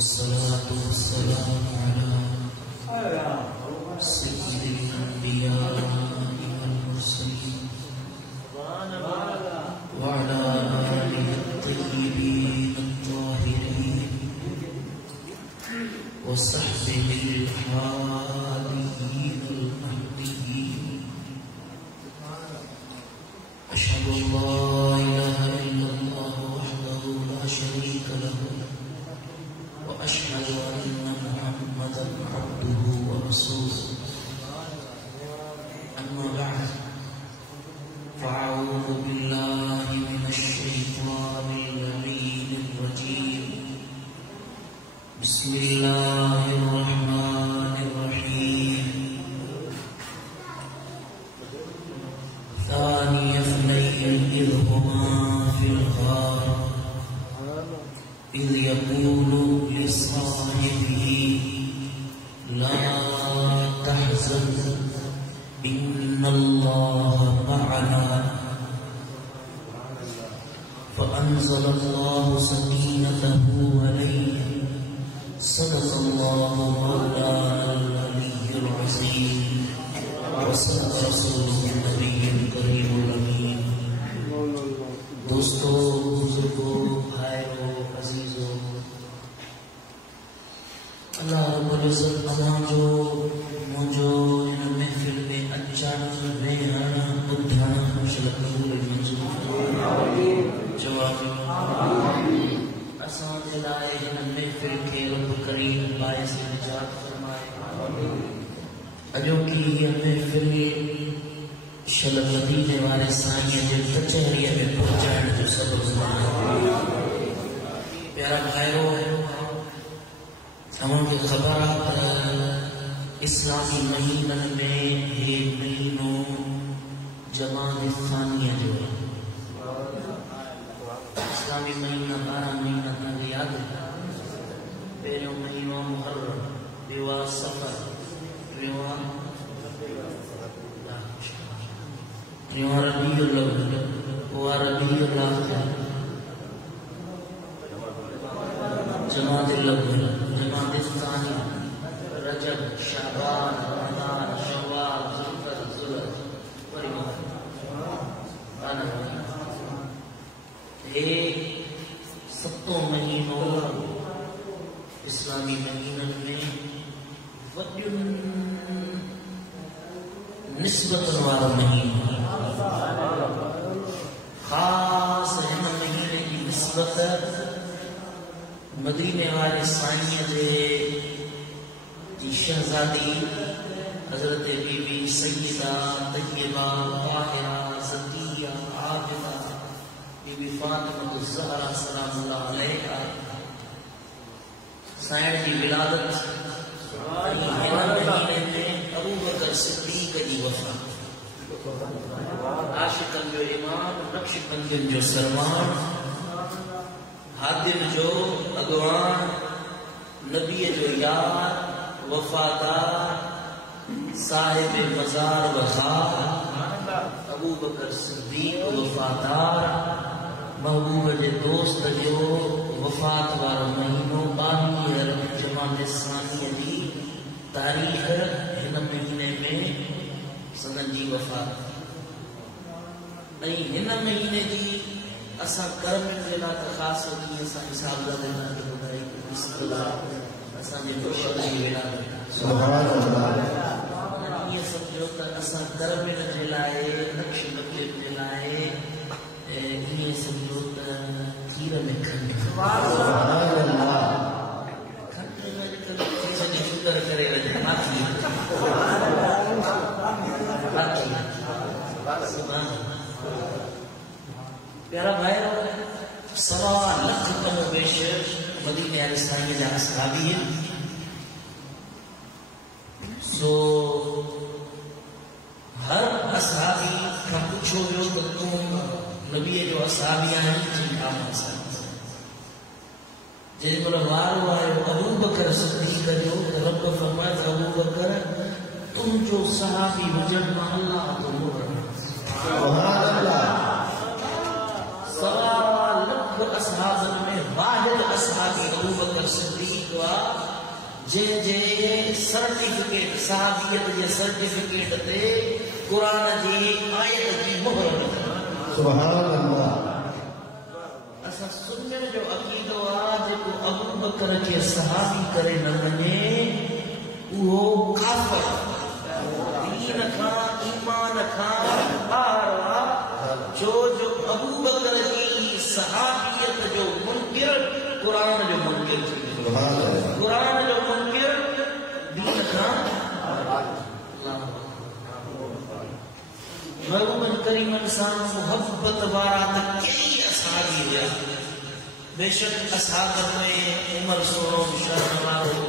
والصلاة والسلام على سيد الأنبياء والمرسلين وعلى آله الطيبين الطاهرين وصحبه الحادين المهديين. أشهد أن لا إله إلا الله وحده لا شريك له وأشهد أن محمدا عبده ورسوله. أما بعد فأعوذ بالله من الشيطان اللعين الرجيم. بسم الله الرحمن الرحيم. ثاني اثنين إذ هما في الغار إذ يقول لصاحبه لا تحزن إن الله معنا فأنزل الله سكينته عليه. صدق الله مولانا العلي العظيم وصدق رسوله النبي الكريم الأمين. دوستو बुजुर्गों भाइयों अजीजों, अल्लाह रब्बुल इज्जत नमाजो मुझो इन महफिल में अचानक रेहाना बुद्धाना खुशलकूल मंजूर जवाब असां जे लाइ इन महफिल खे रब करीम बाइस निजात फरमाए। अॼोकी हीअ महफिल शल मदीने वारे साईं जे कचहरीअ में पहुचाइण जो सबब बणे। प्यारा भाइरो, तव्हांखे ख़बर आहे त इस्लामी महीननि में हे महीनो जमात सानिया जो आहे। इस्लामी महीना 12 महीना तव्हांखे यादि आहे। पहिरियों महीनो मुहर्रम, ॿियो आहे सफ़र, टियों आहे रबीउल अव्वल, पोइ रबीउल आखिर, जमादुल अव्वल, जमादुल सानी, रजब, शाबान, रमज़ान, शव्वाल, ज़ुल्क़अदा, ज़ुल्हज, वरी मुहर्रम। हे सतों महीनो इस्लामी महीननि में वॾियुनि निस्बतुनि वारो महीनो। खास हिन महीने की निस्बत मदीने वाले साईं जी शहजादी हजरत बीबी सैयदा तय्यबा ताहिरा ज़किया आबिदा बीबी फातिमा ज़हरा सलामुल्लाह अलैहा साईं जी विलादत हिन महीने में अबू बकर सिद्दीक़ जी वफ़ात। आशिक़नि जो इमाम, नक्शबंदियुनि जो सरमान, हादिम जो अॻवान, नबीअ जो यार, वफ़ादार, साहिब मज़ार वफ़ार, अबू बकर सिद्दीक़ वफ़ादार, महबूब जे दोस्त जो वफ़ात वारो महीनो 12 जमात सानिया जी तारीख़ हिन महीने में सदन जी वफ़ात। ऐं हिन महीने जी असां कर्मनि जे लाइ त ख़ासि ॾींहुं असां हिसाब ॿुधाई असांजे मुर्शिद जी विलादत। ईअं सम्झो त असां कर्मनि जे लाइ, नक्शबंदियुनि जे लाइ ईअं सम्झो त खीर में खंडु शुगर करे प्यारा भाइरो, 1.25 लाख कमो बेश मदीने वाले साईं जा असहाबी आहिनि। सो हर असहाबी खां पुछो वियो त तूं नबीअ जो असहाबी आहीं? जेमल वारो आयो अबू बकर सिद्दीक़ जो, रब फरमाए त अबू बकर तुंहिंजो सहाबी हुजण मां अल्लाह तो सुभान अल्लाह। 1.25 लाख असहाबनि में वाहिद सहाबी अबू बकर सिद्दीक़ वा जे सर्टिफिकेट सहाबियत जे सर्टिफिकेट ते कुरान जी आयत जी मोहर लॻी। सुभान अल्लाह। असां सुन्नत जो अक़ीदो आहे जेको अबू बकर खे सहाबी करे न वञे उहो काफ़िर दीन खां ईमान खां ॿाहिरि आहे। जो अबू बकर जी सहाबियत जो मुनकिर कुरान जो मुनकिर थी वियो। कुरान जो मुनकिर दीन खां महबूबन करीमन सां मोहब्बत वारा त कई असहाबी हुआ। बेशक असहाबत में उमर सोरो शान वारो,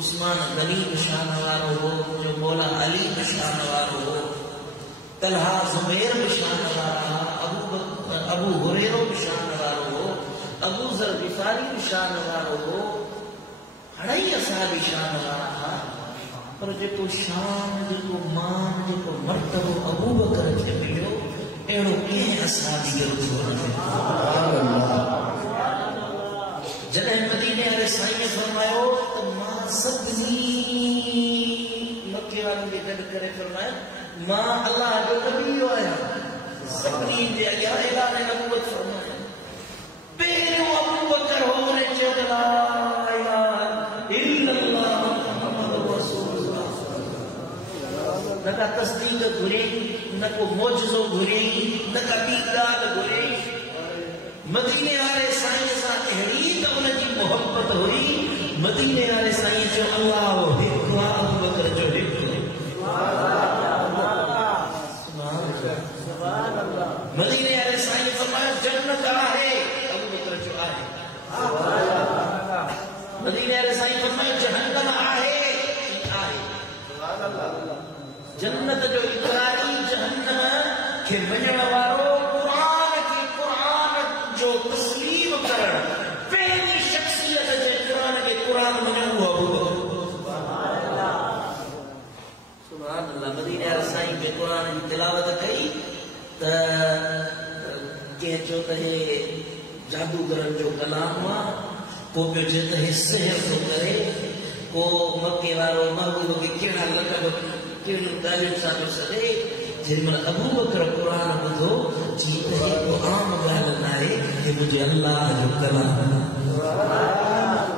उस्मान गनी शान वारो हो, जो मौला अली शान वारो हो, तलहा जुबैर शान वारा, अबू हुरैरा शान वारो हो, अबू ज़र ग़िफ़ारी शान वारो हो, हड़ई असहाबी शान वारा हा। पर जेको शान, जेको मान, जेको मर्तबो अबू बकर खे मिलियो अहिड़ो कंहिं असहाबी खे न मिलियो। जॾहिं मदीने वारे साईं फरमायो त मां सभिनी मके वारनि खे गॾु करे फरमायो मां अल्लाह जो नबी आहियां, सभिनी जे अॻियां ऐलान नबूवत फरमायो। पहिरियों अबू बकर हो ने चयो ला इलाहा इल्लल्लाह मुहम्मदुर रसूलुल्लाह। न का तस्दीक घुरे, न को मौजज़ो घुरे, न का ॿी ॻाल्हि घुरे। मदीने वारे साईं सां अहिड़ी त उनजी मोहब्बत हुई। मदीने वारे साईं चयो अल्लाह हिकु आहे, अबू बकर जो हिकु। मदीने वारे साईं फरमायो जन्नत आहे, अबू बकर जो आहे। मदीने वारे साईं फरमायो जहन्नम आहे। जन्नत जो इकरारी, जहन्नम खे मञण वारो, कुरान जो तस्लीम करण, पहिरीं शख्सियत जे कुरान खे कुरान मञण उहो अबू बकर। सुभान अल्लाह। मदीने वारे साईं खे कुरान जी तिलावत कई त कंहिं चयो त हे जादूगरनि जो कलाम आहे, को पियो चए त हे सिहर थो करे, को मके वारो महबूब खे कहिड़ा लक़ब कहिड़ियूं ॻाल्हियुनि सां थो सॾे। जेमहिल अबू बकर कुरान ॿुधो चई त हे को आम ॻाल्हि न आहे, हे मुंहिंजे अल्लाह जो कलाम आहे।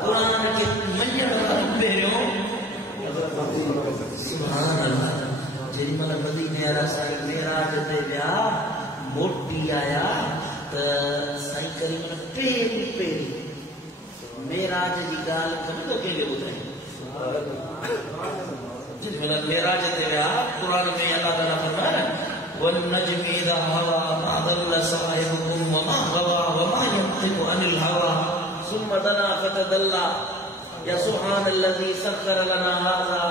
कुरान खे मञण वारो पहिरियों सुभान अल्लाह। जेमहिल मदीने वारा साईं मेराज ते विया, मोटी आया त साईं करीम पहिरीं मेराज जी ॻाल्हि कम थो कंहिंखे ॿुधाई। जेमहिल मेराज ते विया, कुरान में अल्लाह ताला फरमाए वन्नज्मि इज़ा हवा मा ضل साहिबुकुम वमा गवा वमा यंतिकु अनिल हवा सुम्मा दना फतदल्ला या सुब्हानल्लज़ी सख्खर लना हाज़ा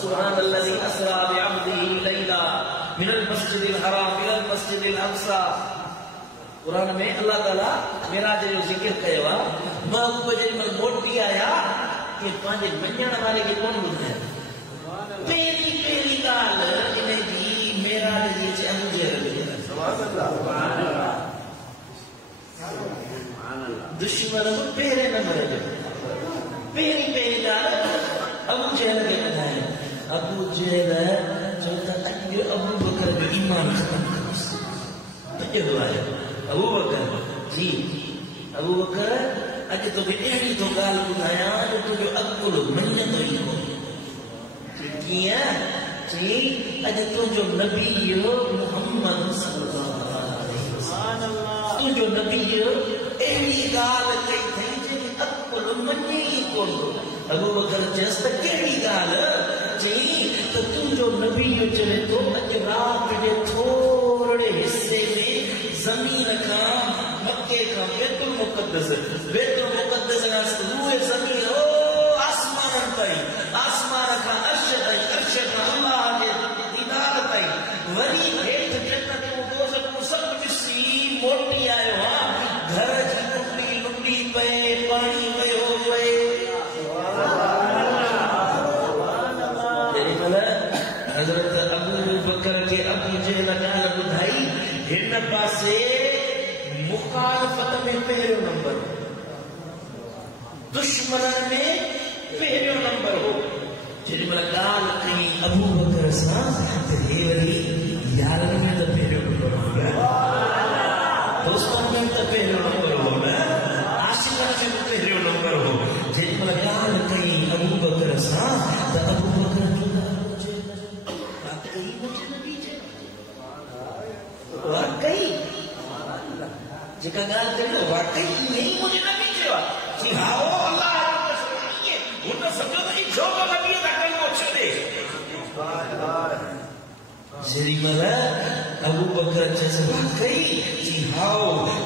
सुब्हानल्लज़ी अस्रा बिअब्दिही लैला मिनल मस्जिदिल हराम इलल मस्जिदिल अक़सा। कुरान में अल्लाह ताला मेराज जो ज़िक्र कयो आहे। महबूब जेमहिल मोटी आया कि पंहिंजे मञण वारे खे कोन ॿुधायो। पहिरीं ॻाल्हि इन जी मेराज जी अबू जहल दुश्मन पहिरें नंबर जो पहिरीं ॻाल्हि अबू जहल खे ॿुधायो। अबू जहल चयो त अॼु अबू बकर जो ईमान ख़तमु कंदुसि। अॼु आहे अबू बकर जी, अबू बकर अॼु तोखे अहिड़ी तो ॻाल्हि ॿुधायां जो तुंहिंजो अकुल मञंदो ई कोन। कीअं? चई अॼु तुंहिंजो नबी मुहम्मद सल्लल्लाहु अलैहि वसल्लम, तुंहिंजो नबी अहिड़ी ॻाल्हि कई अथई जंहिंजी अकुल मञे ई कोन। अबू बकर चयसि त कहिड़ी ॻाल्हि? चई त तुंहिंजो नबी चवे थो अॼु राति जे थोरे हिसे में ज़मीन खां मके खां बैतुल मुक़द्दस खां उहे ज़मीन आसमान ताईं, आसमान खां अर्श ताईं, अर्श खां अल्लाह जे दीदार ताईं, वरी हेठि जन्नत जो दोज़ख सभु ॾिसी मोटी आयो आहे। घर जी लुंडी लुंडी पए, पाणी वयो पए। जेॾीमहिल हज़रत अबू बकर खे अबू जहल ॻाल्हि ॿुधाई, हिन पासे मुखालफ़त में पहिरियों नंबर दुश्मन में पहले नंबर हो जिन मलकाल कहीं अबू बकर सा तेरी यार में तो पहले नंबर हो गया दोस्तों में तो पहले नंबर हो ना आशिकों में तो पहले नंबर हो जिन मलकाल कहीं अबू बकर सा तो अबू बकर वाकई जिका गाल करो वाकई नहीं मुझे नबी जेवा जी हाँ ओ अल्लाह उन्हें समझो तो एक जो नबी का कहीं मोक्ष दे श्री मला अबू बकर जैसे वाकई जी हाँ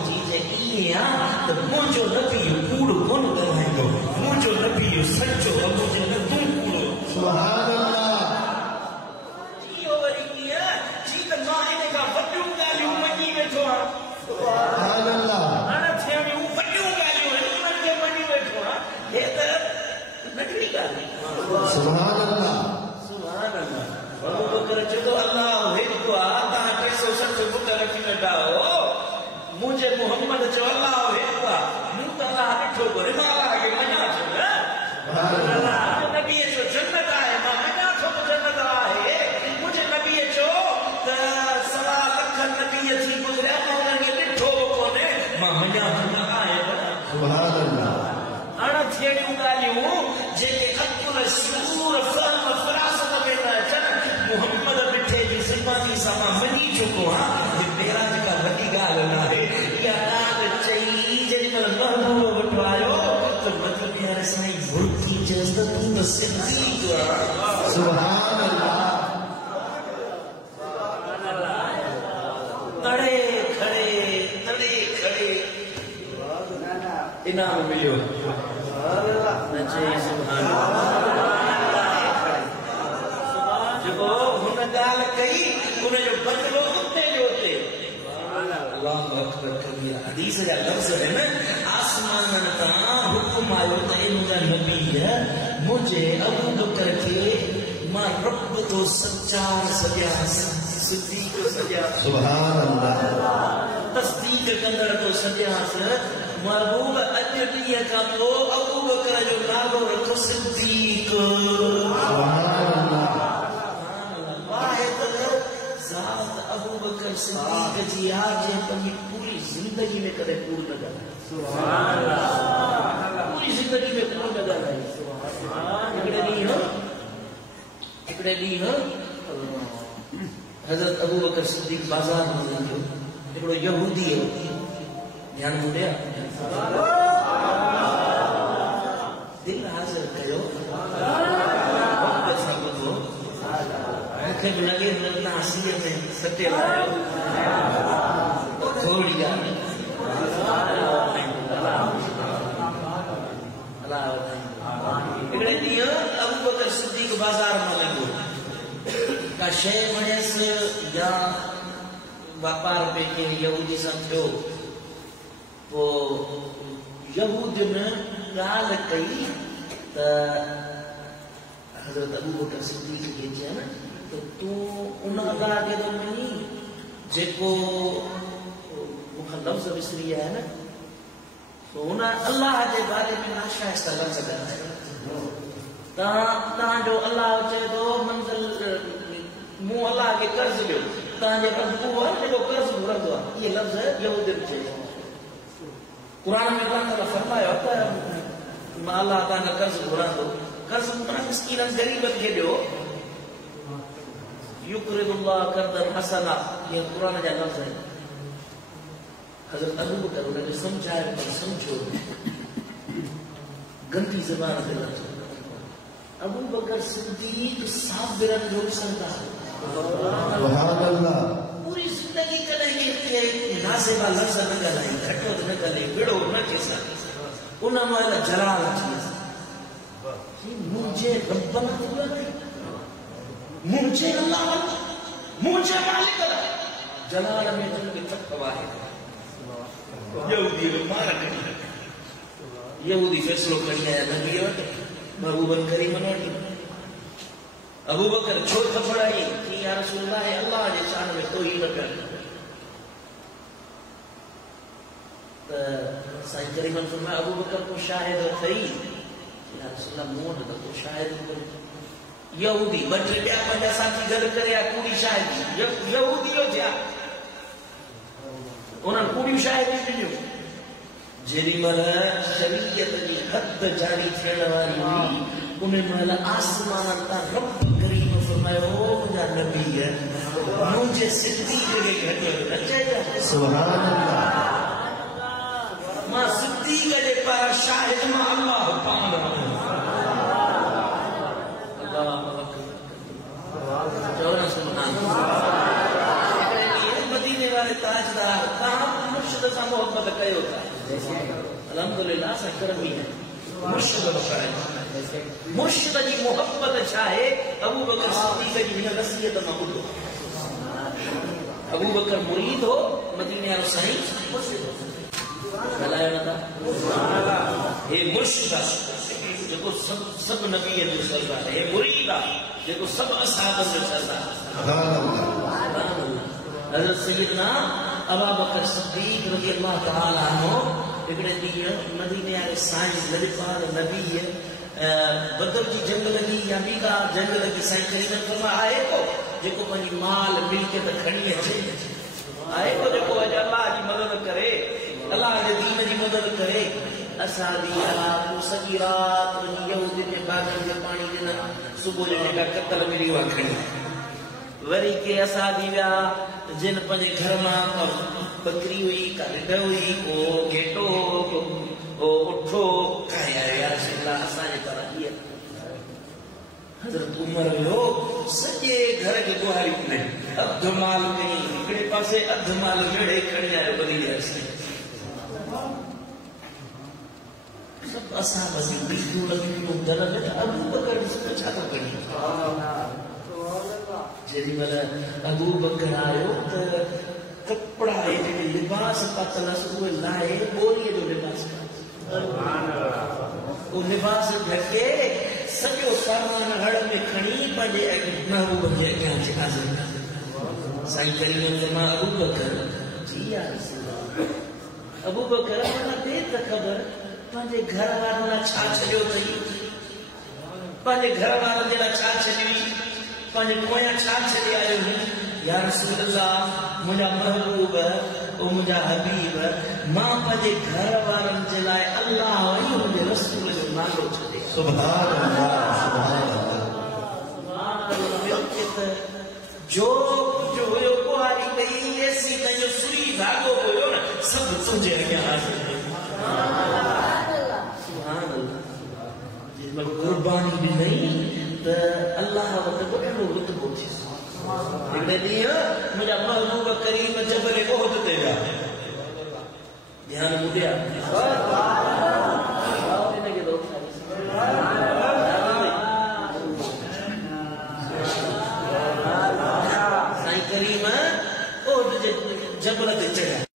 जी जे इया तो मुझे नबी कूड़ कौन कराएगा मुझे नबी सच्चो मुझे नबी कूड़ो सुभान अल्लाह जी ओवर इया जी तो मां ने का वड्डू गालियों मनी बैठो सुभान अल्लाह अरे थेवी वड्डू गालियों इन्हनि के मनी बैठो हे तो नकली गाली सुभान अल्लाह अबू बकर जो अल्लाह हिकु आता 360 बुत रखी नडाओ मुझे मोहम्मद जो अल्लाह हिकु मु तो अल्लाह ॾिठो कोन्हे मां अल्लाह खे मञा थो न नबी जो जन्नत आहे मां मञा थो जन्नत आहे मुझे नबी जो त 1.25 लख नबी जी गुज़रिया मां उन्हनि खे ॾिठो कोन्हे मां मञा थो न आहे सुभान अल्लाह हाणे थियणियूं ॻाल्हियूं जेके अकुल शूर फहम फरासत में न अचनि मोहम्मद मिठे जी ज़बानी सां मां मञी चुको आहियां हे मेरा जेका वॾी ॻाल्हि न आहे इहा ॻाल्हि चई जेॾीमहिल महबूब वटि आयो त मदीने वारे साईं बुरकी चयसि त तूं त सिद्दीक़ आहीं सुभान अल्लाह तड़े खड़े इनाम मिलियो नचे सुभान जेको हुन ॻाल्हि कई उनजो बदिलो उते जो उते अल्लाह अकबर कबीर हदीस जा लफ़्ज़ आहिनि आसमाननि तां हुकुम आयो त ए मुंहिंजा नबी मुंहिंजे अबू बकर खे मां रब तो सचार सॼासि सिद्दीक़ सॼासि सुभान अल्लाह तस्दीक कंदड़ तो सॼासि महबूब अॼु ॾींहं खां पोइ अबू बकर जो नालो रखो सिद्दीक़ अबू बकर सिद्दीक़ जी याद जे पंहिंजी पूरी ज़िंदगी में कदे कूड़ न ॻाल्हाई सुभान अल्लाह पूरी ज़िंदगी में कूड़ न ॻाल्हाई हिकिड़े ॾींहुं हज़रत अबू बकर सिद्दीक़ बाज़ार में वञो हिकिड़ो यहूदी हो ध्यान ॿुधिया दिल हाज़िर कयो मोहब्बत सां ॿुधो मूंखे बि लॻे न हसीअ में सटे लायो थोरी ॻाल्हि हिकिड़े ॾींहुं अबू बकर सिद्दीक़ बाज़ार में लॻो का शइ वणेसि या वापार पंहिंजे यहूदी सां थियो पोइ यहूदियुनि ॻाल्हि कई त हज़रत अबू बकर सिद्दीक़ खे चयनि त तूं उन अल्लाह खे थो मञी जेको मूंखां लफ़्ज़ विसरी विया आहिनि तो उन अल्लाह जे बारे में नाशाइस्ता लफ़्ज़ ॻाल्हायो तव्हांजो अल्लाह चए थो मंज़िल मूं अल्लाह खे कर्ज़ ॾियो तव्हांजे रब उहो आहे जेको कर्ज़ घुरंदो आहे इहे लफ़्ज़ यहूदियुनि चए क़ुर में अल्लाह ताला फरमायो त मां अल्लाह तव्हांखां कर्ज़ घुरां थो कर्ज़ मिस्कीननि ग़रीबनि खे ॾियो युक़रिदुल्लाह क़र्ज़न हसना ये क़ुर जा लफ़्ज़ आहिनि हज़रत अबू बकर उनखे सम्झायो त सम्झो गंदी ज़बान ते लफ़्ज़ अबू बकर सिद्दीक़ साबिरन जो सरदार सुभान अल्लाह पूरी जिंदगी कॾहिं के नाज़िबा लफ़्ज़ न ॻाल्हाई घटो न ॻाल्हाई विड़ो न केसा उन महिल जलाल अची मुंहिंजे रब मुंहिंजे अल्लाह मुंहिंजे मालिक जलाल में तुंहिंजे चप आहे यहूदी फैसलो खणी आया नबी वटि महबूबन करीमन वटि अबू बकर छो थपड़ाई कि या रसूल अल्लाह अल्लाह जे शान में कोई न कर त साईं करीमन फरमाया अबू बकर को शाहिद थई या रसूल अल्लाह मोड तो शाहिद यहूदी बटे ॿिया पंहिंजा साथी गॾु करे कूड़ी शाहिदी यहूदी हो थिया उन्हनि कूड़ियूं शाहिदियूं ॾिनियूं जेॾी महिल शरीयत जी हद जारी थियण वारी हुई उन महिल आसमाननि तां रब करीम फरमायो मुंहिंजा नबी मुंहिंजे सिद्दीक़ खे घटि अचे सुभान अल्लाह मां सिद्दीक़ जे पर शाहिद मां अल्लाह पान मदीने वाले ताजदार तव्हां मुर्शिद सां मोहब्बत कयो था अल्हम्दुलिल्लाह सां करमी है मुर्शिद जी मोहब्बत छा आहे अबू बकर सिद्दीक़ जी हिन वसीयत मां ॿुधो अबू बकर मुरीद हो मदीने वारो साईं मुर्शिद हो ॻाल्हायो नथा हे मुर्शिद जेको सब नबी जो सरदार है मुरीद आहे जेको सब असहाबन जो सरदार हज़रत सैयदना अबू बकर सिद्दीक़ रज़ी अल्लाह तआला अन्हु हिकिड़े ॾींहुं मदीने वारे साईं लड़पाल नबी बदर जी जंग लगी या ॿी का जंग लगी साईं करीम फरमाया आहे को जेको पंहिंजी माल मिल्कियत खणी अचे आहे को जेको अॼु अल्लाह जी मदद करे अल्लाह जे दीन जी मदद करे असां दी सॼी राति यहूदी जे बागनि जे पाणी ॾिना सुबुह जो जेका कतल मिली उहा खणी वरी के असां दी विया जिन पंहिंजे घर मां बकरी हुई का ॾिढ हुई को घेटो को उठो खाए आयो यार शिला असांजे तरह हीअ हज़रत उमर वियो सॼे घर खे गुहारी कई अधु माल कई हिकिड़े पासे अधु माल वेड़े खणी आयो बनी सब असां बसी बीजू लॻियूं दर में अबू बकर छा थो कढी जेॾी महिल अबू बकर आयो त कपड़ा जेके लिबास पातलस उहे लाहे ॿोलीअ जो लिबास उहो लिबास ढके सॼो सामान हड़ में खणी पंहिंजे महबूब जे अॻियां हाज़िर साईं करीम फरमाया अबू बकर जी या रसूल अबू बकर मां ॾे त ख़बर पंहिंजे घर वारनि लाइ छा छॾियो अथई पंहिंजे घर वारनि जे लाइ छा छॾी पंहिंजे पोयां छा छॾे आयो या रसूल अल्लाह मुंहिंजा महबूब ओ मुंहिंजा हबीब मां पंहिंजे घर वारनि जे लाइ अल्लाह ऐं मुंहिंजे रसूल जो नालो छॾे सुभान अल्लाह जो जो हुयो कुआरी कई ऐसी तंहिंजो सुई धाॻो हुयो न सभु तुंहिंजे अॻियां हाज़िर कुर्बानी भी नहीं तो अल्लाह वक्त ॾाढो रुतबो थी हिकिड़े ॾींहुं मुंहिंजा महबूब करीम जबल ओहद ते विया ध्यान ॿुधिया साईं करीम ओहद जे जबल ते चढ़िया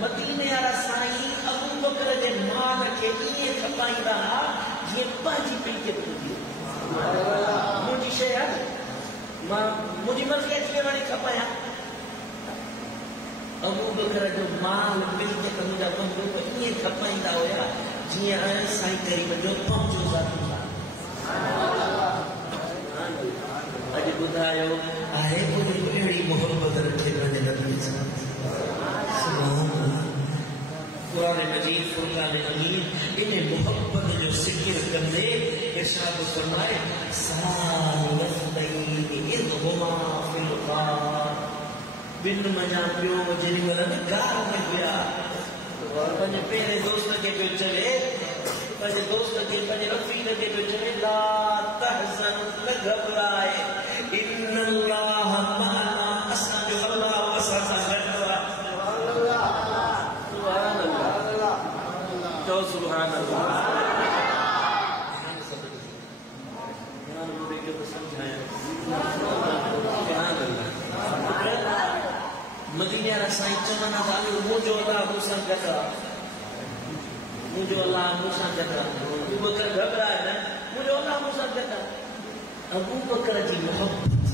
मदीने वारा साईं अबू बकर जे मान खे ईअं खपाईंदा हुआ जीअं पंहिंजी पीठ ते मुंहिंजी शइ आहे मां मुंहिंजी मर्ज़ी आहे जीअं वणी खपायां अबू बकर जो माल मिल्कियत मुंहिंजा महबूब ईअं खपाईंदा हुया जीअं साईं करीम जो पंहिंजो ज़ाती अॼु ॿुधायो आहे कोई अहिड़ी मोहब्बत रखे पंहिंजे नबी सां कुरान मजीद फुरकान हमीद इन मोहब्बत जो जिक्र कंदे इरशाद फरमाए सालफदैहिमा फिल गार बिन मजा पियो जेॾी महिल गार में हुया पंहिंजे पहिरें दोस्त खे पियो चवे पंहिंजे दोस्त खे पंहिंजे रफ़ीक खे पियो चवे ला तहज़न न घबराए इन्नल्लाह मअना असांजो अल्लाह असां सां गॾु आहे सुभान अल्लाह मदीने वारा साईं चवंदा मुंहिंजो अल्लाह मूंसां गॾु आहे मुझे अल्लाह मूसा कहता अबू बकर घबराए ना मुझे अल्लाह मूसा कहता अबू बकर जी मोहब्बत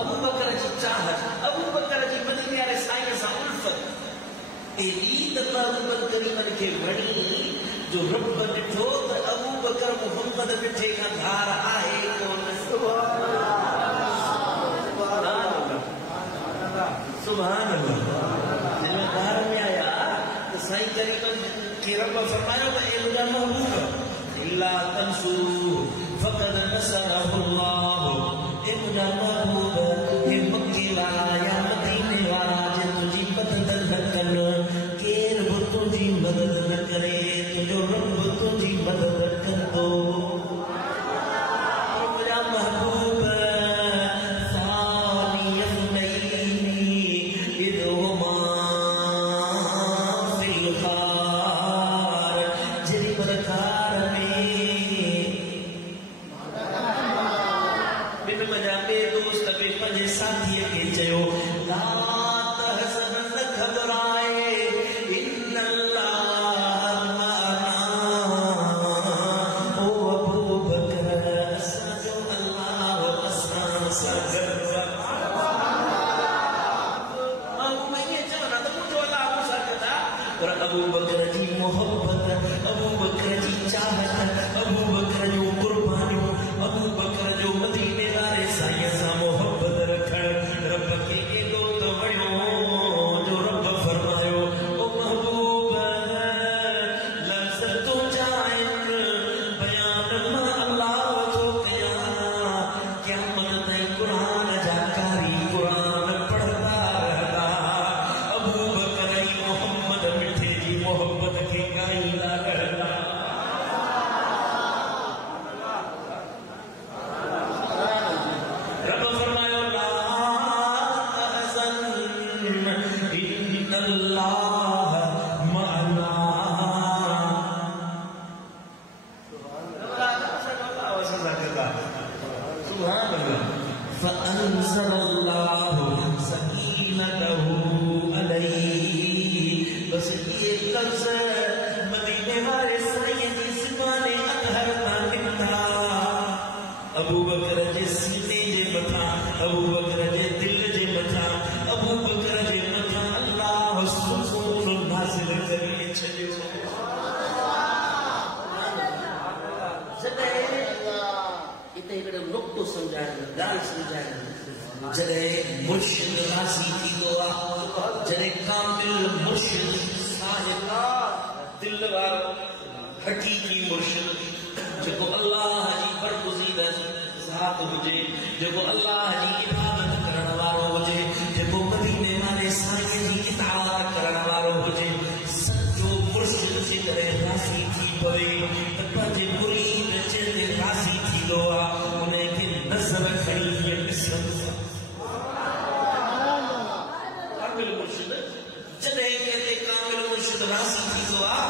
अबू बकर जी चाहत अबू बकर जी मदीने वाले साईं सां उल्फत एडी दफ़ा रब करीम के वणी जो रब ॾिठो त अबू बकर मोहम्मद ॾिठे खां धार आहे कोन सुभान अल्लाह जब धार में आया तो साईं करीम के रब फरमायो त ए मुंहिंजा महबूब इल्ला तंसुरू फक़द नसरहुल्लाह ए मुंहिंजा महबूब हे मक्के वाला या मदीने वाला जे तुंहिंजी मदद न कनि केर बि तुंहिंजी मदद न करे तुंहिंजो रब तुंहिंजी मदद कंदो मुंहिंजा महबूब अबू बकर जी मोहब्बत अबू बकर जी चाहत अबू बकर जो कुर्बानियों अबू बकर जो मदीने वाले साईं सां मोहब्बत रखण रब खे एॾो त वणियो जो रब फरमायो ओ महबूब लफ़्ज़ तुंहिंजा आहिनि बयान मां अल्लाह थो कयां क़यामत ताईं क़ुरान जा कारी क़ुरान पढ़ंदा रहंदा अबू बकर ई मोहम्मद मिठे जी मोहब्बत खे ॻाईंदा रहंदा रब फरमायो ला तहज़न इन्नल्लाह मअना सुभान अल्लाह फ़अंज़लल्लाहु सकीनतहु अलैहि बस ये लफ्ज़ मदीने वाले साईं जी ज़ुबाने अतहर मां निकता अबू बकर जे सीने जे मथा अबू बकर जे दिल जे मथा अबू बकर जे मथा अल्लाह सुकून नाज़िल करे छॾियो इते हिकिड़ो नुक़्तो सम्झाइणु ॻाल्हि सम्झाइणु जॾहिं मुर्शिद राज़ी थींदो आहे जॾहिं कामिल मुर्शिद साहिब दिल वारो हक़ीक़ी मुर्शिद जेको अल्लाह जी बरगुज़ीदा ज़ात हुजे जेको अल्लाह जी इबादत करण वारो हुजे जेको मदीने वाले साईं जी इताअत करण वारो हुजे सचो मुर्शिद जॾहिं राज़ी थी पवे त पंहिंजे मुरीद जे राज़ी थींदो आहे उन खे नज़र खणी ॾिसंदो कामिल मुर्शिद जॾहिं कंहिंजे कामिल मुर्शिद राज़ी थींदो आहे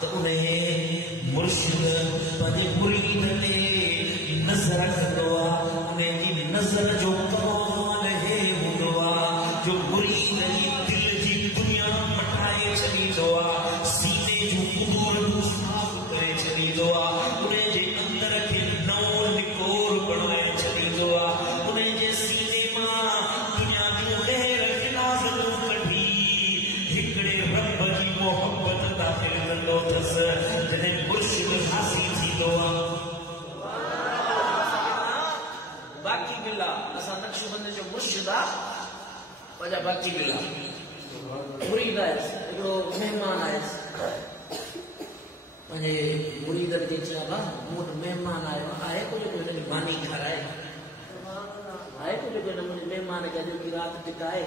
त उन मुर्शिद पंहिंजे मुरीद ते नज़र कंदो आहे उन जी नज़र जो कमाल हे हूंदो आहे जो मुरीद जी दिल जी दुनिया मटाए छॾींदो आहे सीने जूं कुदूर साफ़ करे छॾींदो आहे उन जे अंदर खे नओं निकोर बणाए छॾींदो आहे उन जे सीने मां दुनिया जूं गैर ख़िलाफ़तूं कढी हिकिड़े रब जी मोहब्बत दाख़िल कंदो अथसि जॾहिं मुर्शिद हासिल थींदो आहे बाक़ी बिल्ला असां नक्शबंद जो मुर्शिद आहे पंहिंजा बाक़ी बिल्ला मुरीद आयसि हिकिड़ो महिमान आयसि पंहिंजे मुरीद खे चयो भाउ मूं वटि महिमान आयो आहे को जेको हिनजी मानी खाराए आहे को जेको हिन मुंहिंजे महिमान खे अॼु राति टिकाए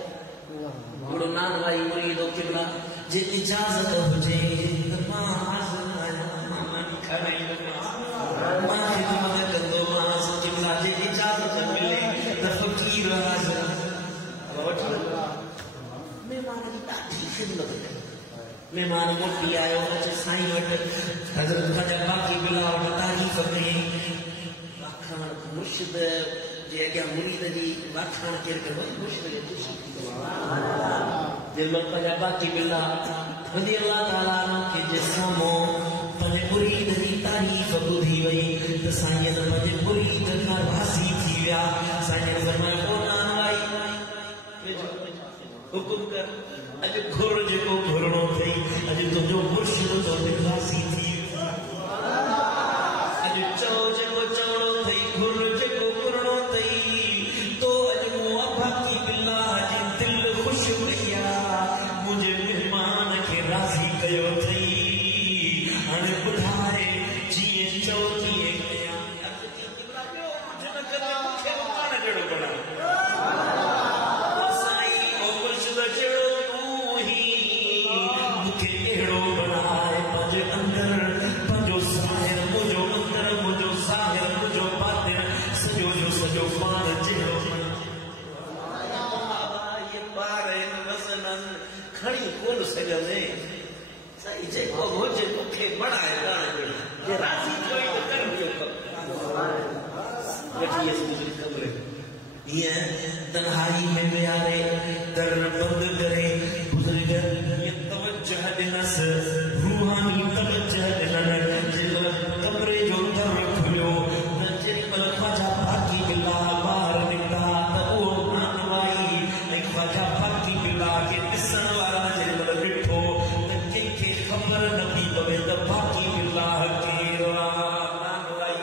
हिकिड़ो नान वाई मुरीद किबला जे इजाज़त हुजे त मां हाज़िर आहियां मां मानी खाराईंदोमांसि मां ख़िदमत कंदोमांसि किबला जे इजाज़त मिले त फ़क़ीर हाज़िर महिमान जी ॾाढी ख़िदमत कई महिमान मोटी आयो अचे साईं वटि हज़रत पंहिंजा बाक़ी बिला वटि तारीफ़ कई वाखाण मुर्शिद जे अॻियां मुरीद जी वाखाण केरु कंदो मुर्शिद जे ख़ुशी जेमहिल पंहिंजा बाक़ी बिला रज़ी अल्लाह ताला के जिस्मो पने मुरीद दी तारीफ बुधी वई त साईं पने मुरीद का राज़ी थी विया साईं फरमाया ओ नानवाई हुकुम कर अज घुर जेको घुरणो थई अज तुझो मुर्शिद तो राज़ी थी अज चओ जेको चवणो थई घुर जेको घुरणो थई तो अज मु अब्बा की बिल्लाह जी दिल खुश कया मुझे मेहमान के राज़ी कयो थई हाणे ॿुधाए जीअं चओ तीअं कयां कुझु न करे मूंखे कान जहिड़ो बणाए साईं ओ मुर्शिद जहिड़ो तूं ही मूंखे अहिड़ो बणाए पंहिंजे अंदरि पंहिंजो ज़ाहिर मुंहिंजो अंदरि मुंहिंजो ज़ाहिर मुंहिंजो बातिन सॼो जो सॼो पाण जहिड़ो ॿार खणी कोन सघंदे साईं जेको हुजे मूंखे बणाए जे राज़ी थियो त कर इहो कमु ईअं तन्हाई में विहारे दर बंदि करे बुज़ुर्ग तवज्जो ॾिनसि रूहानी तवज्जो ॾिननि कमरे जो दर खुलियो त जेॾीमहिल ख्वाजा बाक़ी बिल्ला ॿाहिरि निकिता त उहो नानवाई ऐं ख्वाजा बाक़ी बिल्ला खे ॾिसण वारा जेॾीमहिल ॾिठो त कंहिंखे ख़बर न थी पवे त बाक़ी बिल्ला केरु आहे नानवाई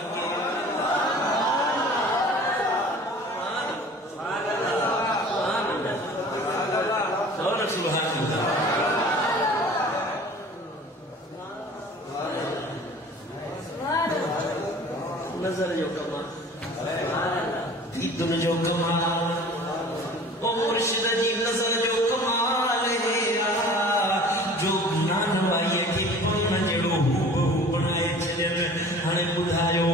नज़र जो कमाल दीदुन जो कमाल ओ मुर्शिद जी नज़र जो कमाल है जो नानवाई खे पाण जहिड़ो हूबहू बणाए छॾनि हाणे ॿुधायो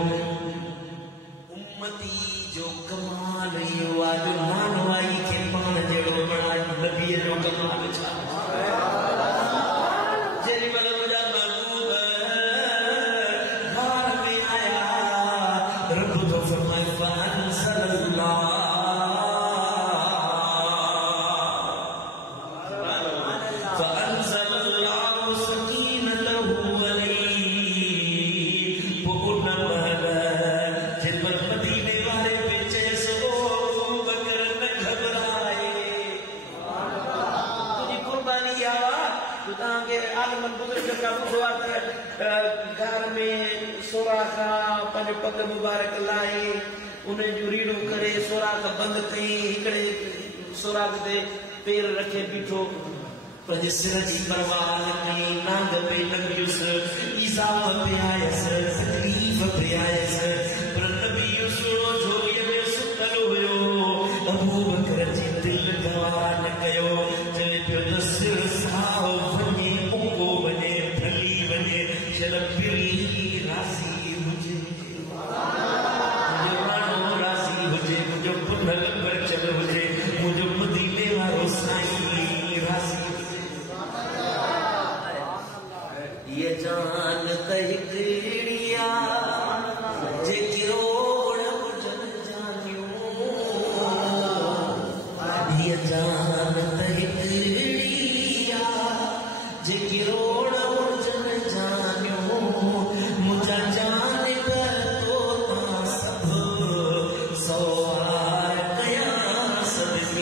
उम्मती जो कमाल इहो आहे जो नानवाई खे पाण जहिड़ो बणाए नबीअ जो कमाल छा जेॾीमहिल मुंहिंजा महबूब घर में आया रब तो फरमाए فأنزل الله سكينته عليه وقل مهلا جنبت مدينة والے پیچھے سو بکر نہ گھبرائے تجھی قربانی آوا تو تاکہ عالم بزرگ کا بدوا گھر میں سوراخا پنج پگ مبارک لائے انہیں جو ریڑو کرے سوراخ بند کئی ہکڑے سوراخ دے پیر رکھے بیٹھو पंहिंजे सिर जी परवाह न कई नांग पे लॻियुसि ईज़ाफ़ पे आयसि तकलीफ़ पे आयसि पर नबी सुहिणो झोलीअ में सुतल हुयो अबू बकर जी दिलि गवाह न कयो चए पियो त सिर साओ वञे उको वञे ढली वञे छल ॿिली राज़ी हुजे मुंहिंजो माण्हू राज़ी हुजे मुंहिंजो पुनल बचल हुजे मुंहिंजो मदीने वारो साईं राज़ी ये जान तहिकड़िया जे किरोड़ जन जानियो ये जान तहिकड़िया जे किरोड़ जन जानियो मुझा जान कर तो सब सवार कया सदके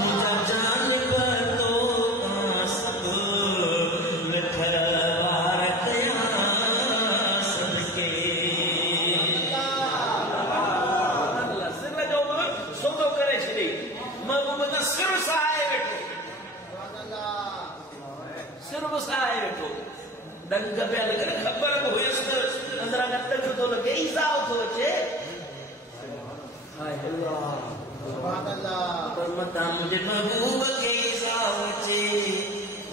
मुझा जान कर तो सब डंग पे लगे खबर को हुयस अंदर गत्तक तो लगे ईज़ाव तो अचे हाय अल्लाह सुभान अल्लाह पर मता मुझे महबूब के ईज़ाव अचे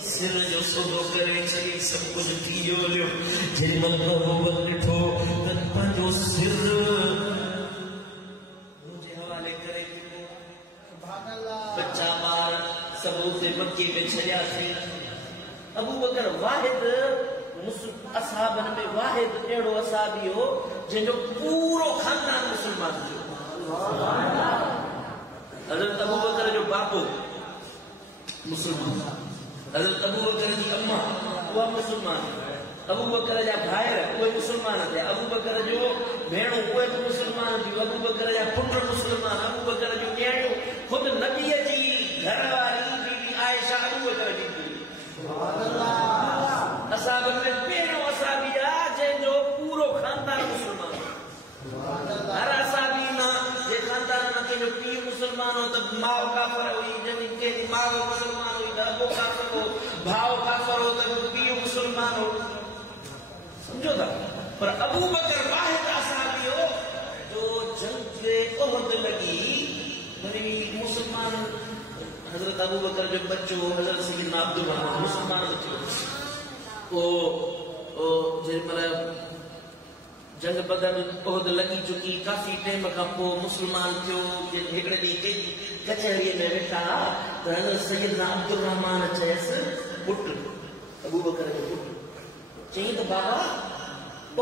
सिर जो सोदो करे छे सब कुछ कियो लियो जे महबूब ॾिठो त पंहिंजो सिर मुझे हवाले करे सुभान अल्लाह बच्चा ॿार सब उसे मक्के में छड़िया थे अबू बकर वाहिद असहाबन में वाहिद एड़ो असहाबी हो जिन पूरो खानदान मुसलमान थियो हज़रत अबू बकर जो बापू मुसलमान हज़रत अबू बकर जी अम्मा वो मुसलमान, अबू बकर जा भाइर वो मुसलमान थे, अबू बकर जो भेणो वो मुसलमान थी, अबू बकर जा पुट मुसलमान, अबू बकर जो न्याणियो खुद नबी जी घरवारी बीबी आयशा अबू बकर जी थी। सुभान अल्लाह। असाब में भेणो असाबी आ जो पूरो खानदान मुसलमान। सुभान अल्लाह। हर असाबी ना जे खानदान में के जो पी मुसलमान हो तो मां काफर हुई, जमीन के मां मुसलमान हुई, अबू काफर हो, भाव काफर हो तो पी मुसलमान हो, समझो था। पर अबू बकर वाहिद असाबी हो जो जंग के उहद लगी वही मुसलमान। हजरत अबू बकर जो बच्चो हजरत सैयदना अब्दुल रहमान मुसलमान बच्चो ओ जे मतलब जंग बदर उहद लगी चुकी काफी टाइम का पो मुसलमान थियो। हिकड़े दी कचहरी में वेठा तो हजरत सैयदना अब्दुल रहमान चयस पुट अबू बकर जो पुट चई तो बाबा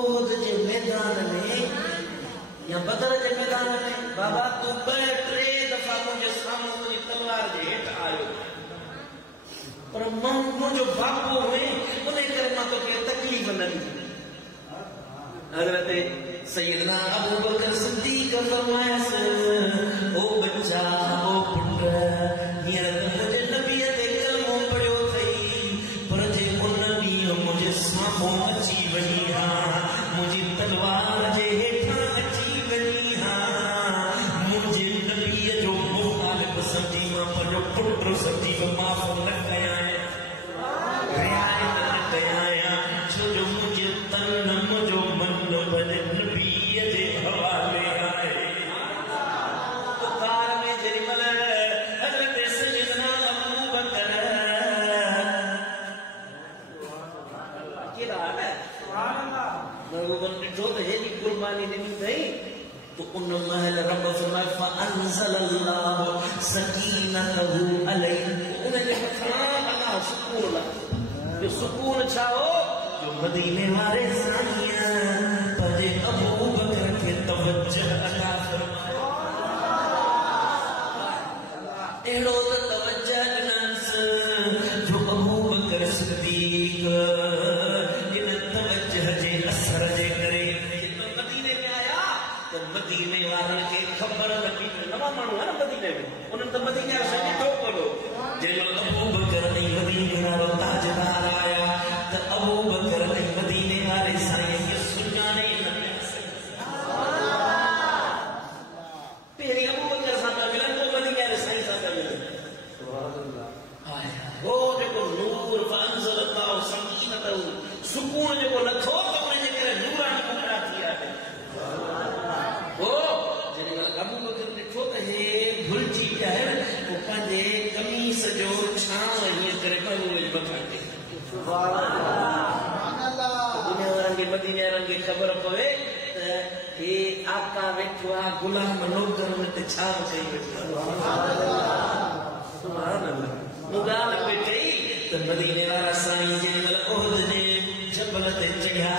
उहद जे मैदान में या बदर जे मैदान में बाबा तू 2-3 दफा मुझे सामने मुझी तलवार जे हेठ आयो, पर मुझो बापो हुए उन करे मां तो के तकलीफ न दी। हजरत सैयदना अबू बकर सिद्दीक फरमायस ओ बच्चा ओ पुट हींअर मुझे नबी ते कलमो पढ़ियो थई, पर जे उन नबी मुझे साम्हूं अची वही हा, मुझी तलवार जे हेठां अची वही हा, मुझे नबी जो मुखालिफ समझी मां पंहिंजो पुट समझी माफ़ न कया रियायत न कया, छो जो मुझे तन मुझो मन भले नबी जे हवाले आहे। तो कार में जेमल हजरत सैयदना अबू बकर केड़ा है सुभान अल्लाह महबूबन ॾिठो त हेॾी कुर्बानी ॾिनी अथई तो उन महल रब फरमाए फअंज़लल्लाहु सकीनतहु अलैहि, उनजे मथां अल्लाह सुकून लायो। जो सुकून छा हो जो मदीने वारे साईं पंहिंजे अबू बकर खे तवज्जो अता फरमायो। अहिड़ो त तवज्जो ॾिनस जो अबू बकर सिद्दीक इन तवज्जो जे असर जे करे मदीने में आया तो मदीने वारनि खे ख़बर लॻी। नवां माण्हू आहे न मदीने में, उन्हनि त मदीने वारा ॾिठो कोन्हो। जंहिंमहिल अबू बकर ऐं मदीने वारो ताजदार आया त अबू बकर ऐं मदीने वारे साईं खे सुञाणे न पिया सघनि। पहिरीं अबू बकर सां पिया मिलनि, पोइ मदीने वारे साईं सां पिया मिलनि। हो जेको नूर फअंज़लल्लाहु सकीनतहु सुकून जेको नथो त उनजे करे नूरानी टुकड़ा थी विया आहिनि। हो जेॾीमहिल अबू बकर ॾिठो त हे भुलिजी विया आहिनि, पोइ पंहिंजे कमीस जो छांव हीअं करे उनजे मथां टेक। दुनिया वारनि खे मदीने वारनि खे ख़बर पवे त हे आका वेठो आहे गुलाम नौकर में त छांव कई वेठो आहे। सुभान अल्लाह। ॻाल्हि पे चई त मदीने वारा साईं जेमहिल उहद जे जबल ते चढ़िया,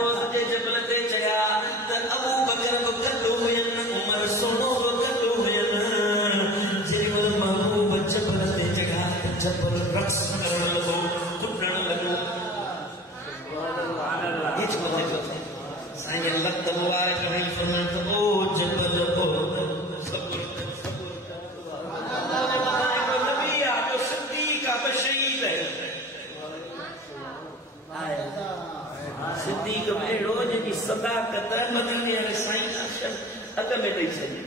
उहद जे जबल ते चढ़िया त अबू बकर बि गॾु हुयनि, उमर सोनो बि गॾु हुयनि। जेमहिल महबूब जबल ते चढ़िया जबल रक़्स करण लॻो, कुॾण लॻो। हेठि मथे थो थिए साईं लत मुबारक खणी फरमाइनि त ओ जबल सिद्दीक भेड़ो जी सदाकत मदीने वाले साईं अग में ॾेई छॾी।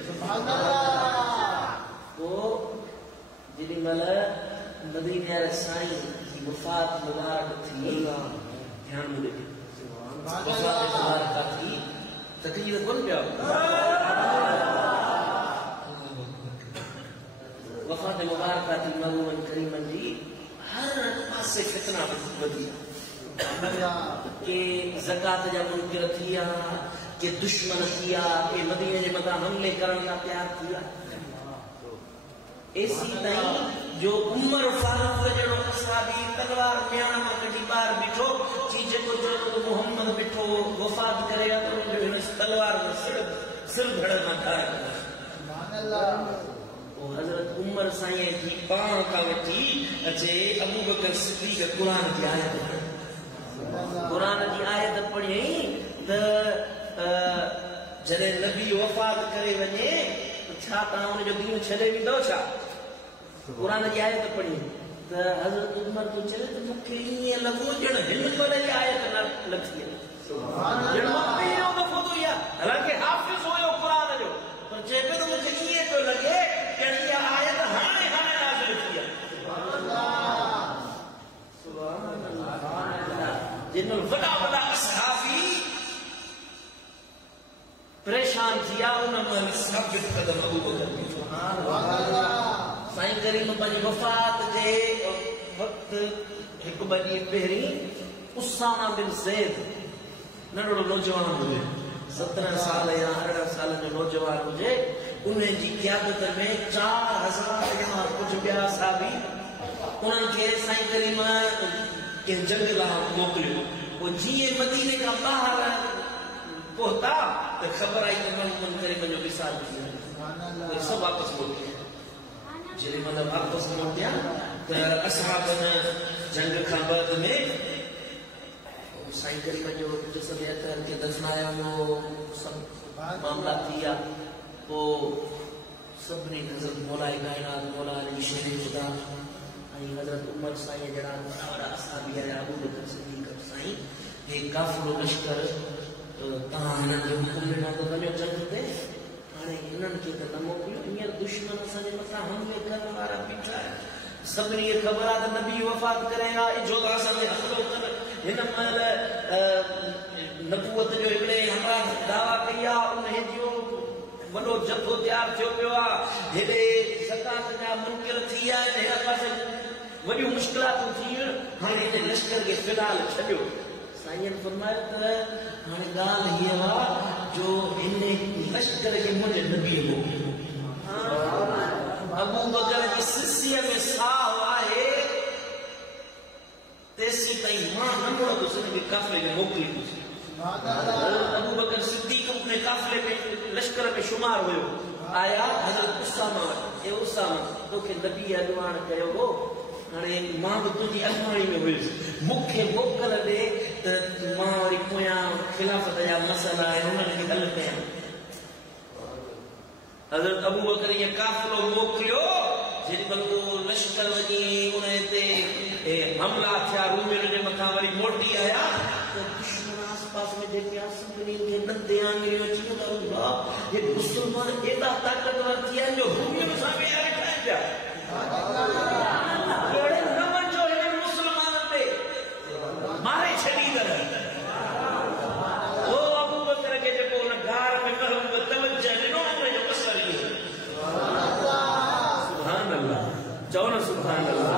पोइ जेॾीमहिल मदीने वारे साईं जी वफ़ात मुबारक थी, ध्यान में ॾिठो वफ़ात मुबारक थी तकलीफ़ कोन पिया। वफ़ात मुबारक थी महबूबन करीमन जी हर पासे फितना वधी के ज़कात जा मुनकिर थिया, के दुश्मन थिया, के मदीने जे मथां हमले करण लाइ तैयार थिया। ऐसी ताईं जो उमर फारूक जहिड़ो असाबी तलवार न्याण मां कढी ॿाहिरि बीठो चई जेको जो मोहम्मद बीठो वफ़ात करे त उनजो तलवार में सिर धड़ मां ठाहे। हज़रत उमर साईं जी पाण का वठी अचे अबू बकर सिद्दीक़ कुरान की आयत पढ़ी त जॾहिं नबी वफ़ात करे वञे त छा तव्हां हुनजो दीन छॾे वेंदव छा? कुरान जी आयत पढ़ी त हज़रत उमर तो चले त मूंखे ईअं लॻो ॼण हिन महिल जी आयत न लथी आहे, ॼण मां पहिरियों दफ़ो थो इहा, हालांकि हाफ़िज़ हुयो क़ुरान जो, पर चए पियो त मूंखे ईअं पियो लॻे ॼण इहा आयत हाणे नाज़िल थी आहे। जिन वॾा वॾा असहाबी परेशान थिया उन में साबित कदम अबू बकर की साईं करीम पंहिंजी वफ़ात जे वक़्तु हिकु ॿ ॾींहं पहिरीं उसामा बिन ज़ैद नंढड़ो नौजवान हुजे, 17 साल या 18 साल जो नौजवान हुजे, उन जी क़यादत में 4000 या कुझु ॿिया साहबी उन्हनि खे साईं करीम कंहिं जंग लाइ मोकिलियो। पोइ जीअं मदीने खां ॿाहिरि पहुता तो खबर आई तो मन करे मनो विसार कोई सब वापस मोटे जले मतलब वापस मोटिया तो असहाब ने जंग खां बाद में साईं करीम जो जो सब यात्रा के दर्शनाया वो सब मामला किया तो सबने हज़रत मौला कायनात मौला अली शेर खुदा आई हज़रत उमर साईं जड़ा बड़ा असहाबी है अबू बकर सिद्दीक़ साईं एक काफिलो लश्कर तव्हां हिननि जो हुकुम ॾिनो त वञो जंग ते, हाणे हिननि खे त न मोकिलियो, हींअर दुश्मन असांजे मथां हमले करण वारा बीठा आहिनि, सभिनी खे ख़बर आहे त नबी वफ़ात करे हा जो त असां ते हमिलो कर, हिन महिल नबूवत जो हिकिड़े हमरा दावा कई आहे, उन जो वॾो जथो तयारु थियो पियो आहे, हेॾे ज़कात जा मुनकिर थी विया आहिनि, हिन पासे वॾियूं मुश्किलातूं थी वियूं, हाणे हिन लश्कर खे फ़िलहाल छॾियो। साईं फरमायो त हाणे ॻाल्हि हीअ आहे जो हिन लश्कर खे मुंहिंजे नबीअ मोकिलियो, अबू बकर जी सिसीअ में साहु आहे तेसीं ताईं मां न मुड़ंदुसि, हिन खे काफ़िले में मोकिलींदुसि। अबू बकर सिद्दीक़ अपने काफ़िले में लश्कर में शुमार हुयो, आया हज़रत उसामा वटि, ए उसामा तोखे नबी अॻवान कयो हो, हाणे मां बि तुंहिंजी अॻवाणी में हुयुसि, मूंखे मोकल ॾे त मां वरी पोयां ख़िलाफ़त जा मसइला आहिनि उन्हनि खे हल कयां। हज़रत अबू बकर इहो काफ़िलो मोकिलियो, जेॾीमहिल उहो लश्कर वञी उन ते हमला थिया, रूमियुनि जे मथां वरी मोटी आया त दुश्मन आसपास में जेके सभिनी खे नंढे आंगुरियूं अची वियो, हे मुस्लमान एॾा ताक़तवर थी विया जो रूमियुनि सां वेठा आहिनि पिया, न वञो हिन मुस्लमाननि ते मारे छॾी करे। ओ अबू बकर खे जेको हुन गार में तवज्जो ॾिनो उनजो असर इहो, सुभान अल्लाह, चओ न सुभान अल्लाह,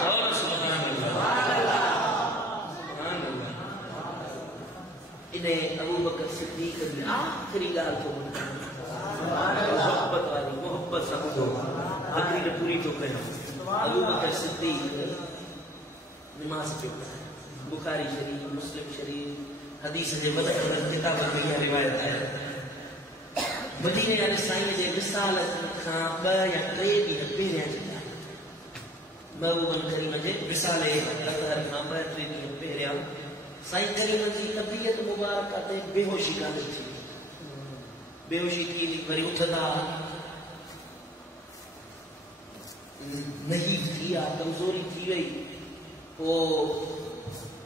चओ न सुभान अल्लाह, सुभान अल्लाह। इन अबू बकर सिद्दीक़ जी आख़िरी ॻाल्हि थो मोहब्बत वारी, मोहब्बत सां ॿुधो, आख़िरी पूरी थो कयो। अबू बकर सिद्दीक़ नमाज़ पियो, बुखारी शरीफ, मुस्लिम शरीफ, हदीस जे वॾे किताबनि में इहा रिवायत आहे। मदीने वारे साईं जे विसाल खां 2 या 3 ॾींहं पहिरियां जी ॻाल्हि, महबूबन करीम जे विसाले अतहर खां 2-3 ॾींहं पहिरियां साईं करीम जी तबीयत मुबारक ते बेहोशी कान थी, बेहोशी थी वरी उथंदा नहीं थी आ, कमजोरी थी वई।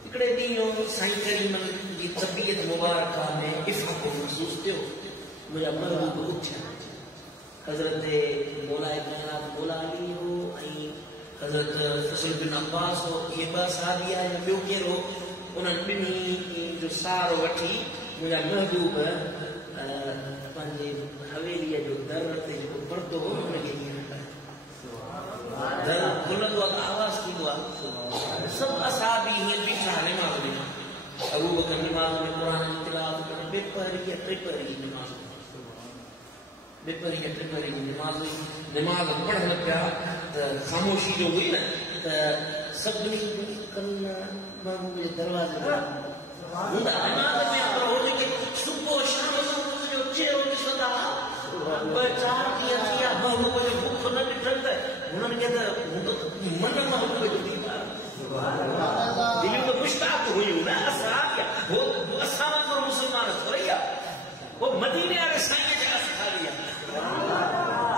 हिकिड़े ॾींहुं साईं करीम जी तबीयत मुबारक में इफ़ाक़ो महसूस थियो, मुंहिंजा महबूब उथिया, हज़रत मौला कायनात मौला अली हो ऐं हज़रत फज़ल बिन अब्बास हो, इहे 2 साहबी आया, ॿियो केरु हो, उन्हनि ॿिन्ही जो सहारो वठी मुंहिंजा महबूब पंहिंजे हवेलीअ जो दर ते जेको पर्दो हो उनखे दर खुलंदो आहे, आवाज़ थींदो आहे, सभु असहाबी हीअं बीठा निमाज़ में, अबू बकर निमाज़ में क़ुरान जी तिलावत करे, बेपहरीअ टिपहरीअ निमाज़, बेपहरीअ टिपहरीअ निमाज़ पढ़नि पिया त ख़ामोशी जो हुई न त सभिनी कन महबूब जे दरवाज़े हूंदा, निमाज़ में पर हो जेके सुबुह शाम जो चेहरो ॾिसंदा, 2-4 ॾींहं थी विया महबूब उन्होंने कहता मन में दिल्ली तो मुश्ताक हुई ना असाया वो असामत पर मुसलमान थोड़िया वो मदीने वाले साईं जगह सिखा दिया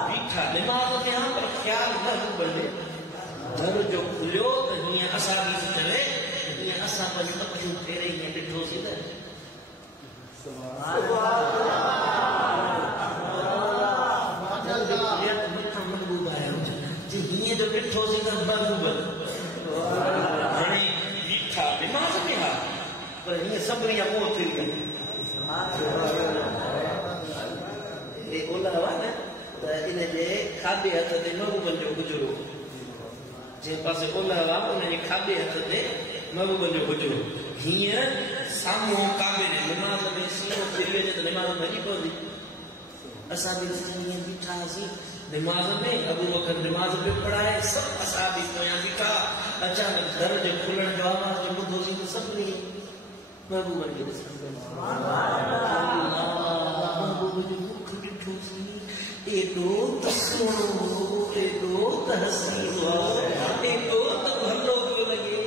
बीठा दिमाग में यहाँ पर ख्याल न बने घर जो खुलियो तो दुनिया असा भी चले दुनिया असा पर तकलीफ फेरे ही ॾिठो सी न महबूब आया जी हीअं जो ॾिठो सी त महबूब हाणे बीठा दिमाग में हा पर हीअं सभिनी जा मुंहुं थी विया ओला हुआ न त इन जे खाॿे हथ ते महबूबनि जो गुज़रो जे पासे ओला हुआ उनजे खाॿे हथ ते महबूबनि जो गुज़रो हीअं साम्हूं काबे जे निमाज़ में सीनो फिरी वञे त निमाज़ भॼी पवंदी असां बि हीअं बीठा हुआसीं निमाज़ में अबू बकर निमाज़ पियो पढ़ाए सभु असां बि पोयां बीठा अचानक दर जो खुलण जो आवाज़ जो ॿुधोसीं त सभिनी महबूबनि खे ॾिसण महबूब जो मुख ॾिठोसीं एॾो त सुहिणो एॾो त हसीनो एॾो त भलो पियो लॻे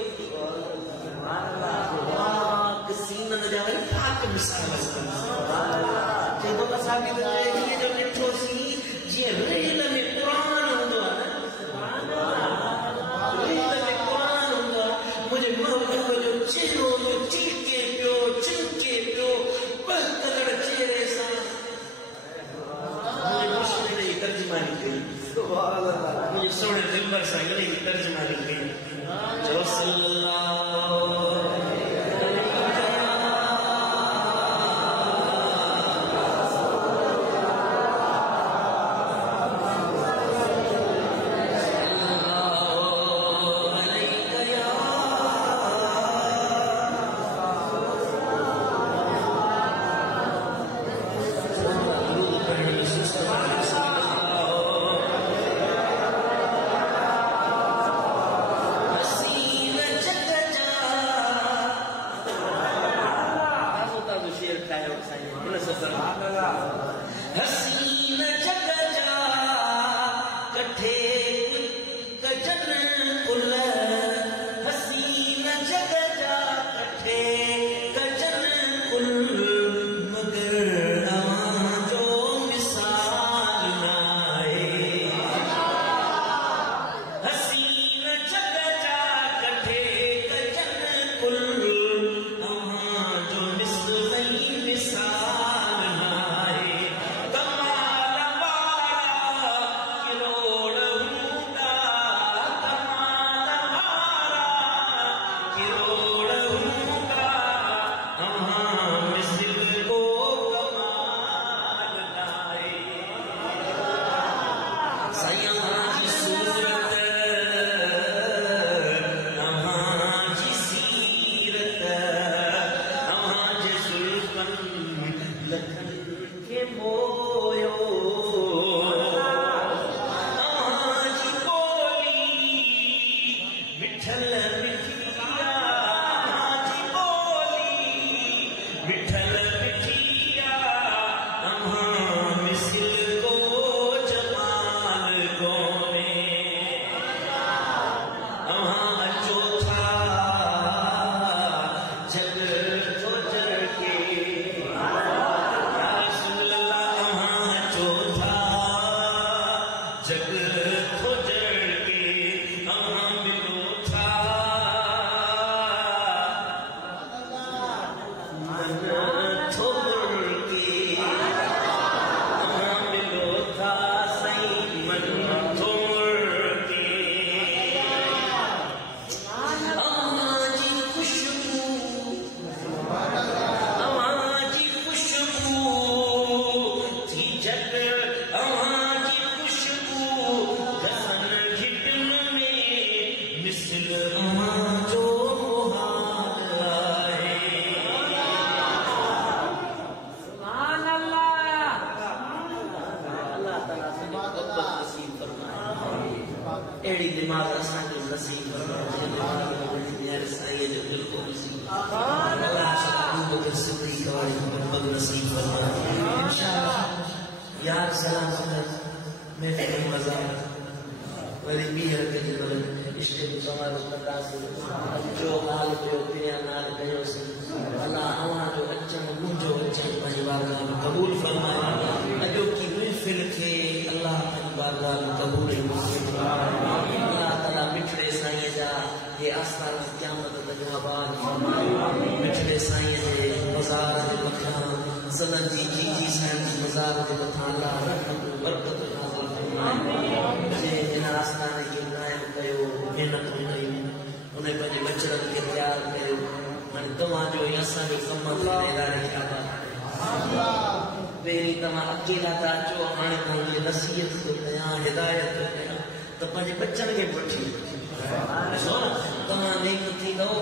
पाक सीननि जा वरी पाक मिसाल चए थो असां बि हीअं जो ॾिठोसीं जीअं रेल में क़ुरान हूंदो आहे न रेल में क़ुरान हूंदो आहे मुंहिंजे महबूब जो चेहरो जो चिमके पियो बहतरड़ चेहरे सां मुंहिंजे मुश्किल जी तर्जुमानी कई मुंहिंजे सोणे दिलबर सां गले जी तर्जुमानी कई जो सल्लल्लाहु हसीन जग जा कठे कजन कुल हसीन जग जा कठे कजन कुल मगर अवां जो मिसाल नाहे हसीन जग जा कठे कजन कुल अवां जो मिसाल एड़ी दिमाग असांजो नसीब यार सलामत में मजा वरी ॿीहर कंहिंजे इश्क तव्हांजो कंदासीं जो हाल कयो पिया नाल कयोसीं अलाह अव्हांजो अचणु मुंहिंजो अचणु पंहिंजी बारगाह में क़बूल फरमाए अॼोकी महफ़िल खे अलाह पंहिंजी बारगाह में क़बूल अल्लाह ताला मिठड़े साईं जा हे आस्तार क़यामत तक आबाद फरमाए मिठड़े साईं जे मज़ार जे मथां सदन जी जी साईं जे मज़ार जे मथां अल्लाह रहमत बरकत नाज़िल फरमाए जे हिन आस्थाने खे क़ाइम कयो महिनत कई उन पंहिंजे बचड़नि खे तयारु कयो हाणे तव्हांजो ऐं असांजो कमु इदारे खे आबाद पहिरीं तव्हां अकेला था अचो हाणे तव्हांखे नसीहत थो कयां हिदायत थो कयां त पंहिंजे बचनि खे बि वठी ॾिसो न तव्हां नेक थींदव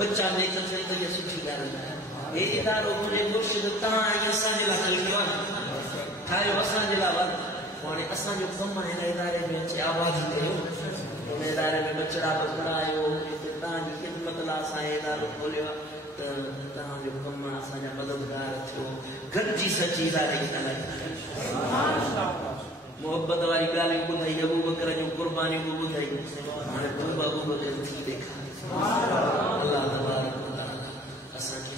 बच्चा नेक थियनि त इहा सुठी ॻाल्हि आहे हे इदारो मुंहिंजे मुर्शिद तव्हां ऐं असांजे लाइ कयो ठाहियो असांजे लाइ वध हाणे असांजो कमु हिन इदारे में अचे आवाज़ कयो हुन इदारे में बचड़ा बि पढ़ायो तव्हांजी ख़िदमत लाइ असां इदारो खोलियो आहे त तव्हांजो कमु असांजा मददगार थियो गॾिजी सची इदारे खे हलाए मोहब्बत वारी ॻाल्हियूं ॿुधाई अबू बकर जूं क़ुर्बानियूं बि ॿुधाई हाणे अबू बकर थी ॾेखारे अलाह तबारक व तआला असांखे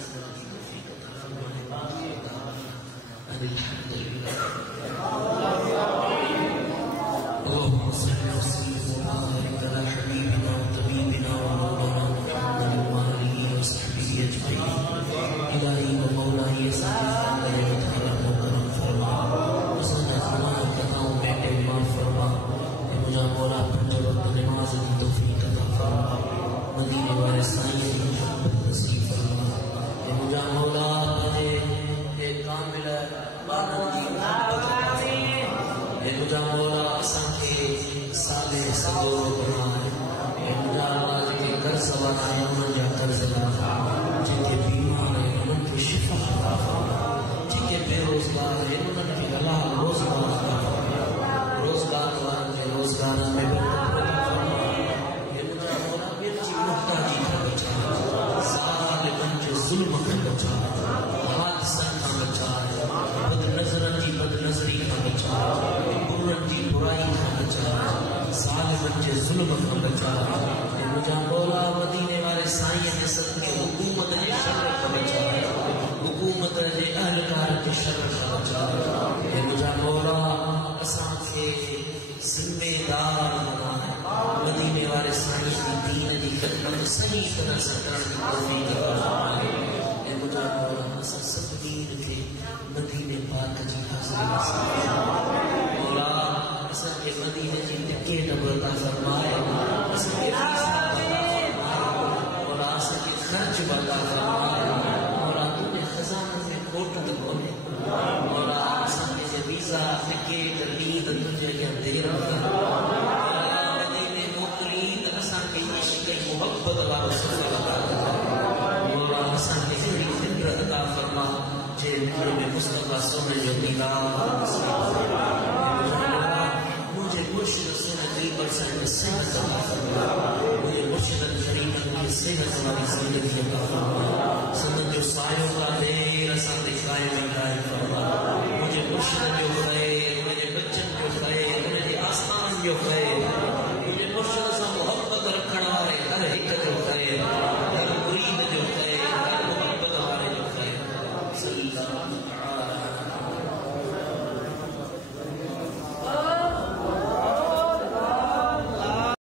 اللهم صل وسلم وبارك على حبيبنا وطبيبنا ومولانا محمد وآله وصحبه أجمعين إلهي ومولاي سيدنا وكرم فرما وصلى الله كتاو بیٹے ماں فرما مجھا مولا پنج وقت نماز کی توفیق عطا فرما مدینے والے سائیں کی محبت نصیب فرما مجھا مولا اے کامل بانن جی محبت मुझा मौला असांखे साले सगो बणाए मुझा आवाज़ खे कर्ज़ वारा आहिनि उन्हनि जा कर्ज़ लाइ जेके बीमार आहिनि उन्हनि खे शिफ़ा अता फरमा जेके बेरोज़गार आहिनि उन्हनि खे हलाल रोज़गार अता फरमा रोज़गार वारनि खे रोज़गार में बरकत अता फरमा मुझा मौला ॿियनि जी मुहताजी खां बचाए ज़ालिमनि जे ज़ुल्म खां बचाए हादिसनि खां बचाए बदनज़रनि जी बदनज़री खां बचाए जी बुराई खां बचाए ज़ालिमनि जे ज़ुल्म खां बचाए मुंहिंजा मौला मदीने वारे साईं जे सदके हुकूमत जे शर खां बचाए हुकूमत जे अहलकार जे शर खां बचाए मुंहिंजा मौला असांखे ज़िम्मेदार बणाए मदीने वारे साईं जी दीन जी ख़िदमत सही तरह सां करण जी तौफ़ीक़ अता फरमाए मुंहिंजा मौला असां सभिनी खे मदीने पाक जी हाज़िरी असांखे मदीने जी टिकट बि अता फरमाए असांखे वीज़ा बि अता फरमाए मौला असांखे ख़र्च बि अता फरमाए मौला तुंहिंजे ख़ज़ाने में खोट न कोन्हे मौला असांखे जे वीज़ा टिकट नींद तुंहिंजे अॻियां देर मदीने मोकिली त असांखे इश्क़ ऐं मुहबत वारो सफ़र अता मौला असांखे अहिड़ी ज़िंदगी अता फरमा जे दिलि में मुस्तफ़ा सोने जो दीदार मुर्शिद सुन्नत पर साईं सेहत अता फरमा मुझे मुर्शिद करीम की सेहत वाली जिंदगी अता फरमा सनत जो सायो का देर असां ते कायम फरमा मुझे मुर्शिद जो खैर मुझे बच्चन जो खैर मुझे आस्थान जो खैर मुझे मुर्शिद सां मोहब्बत रखण वारे हर हिक जो खैर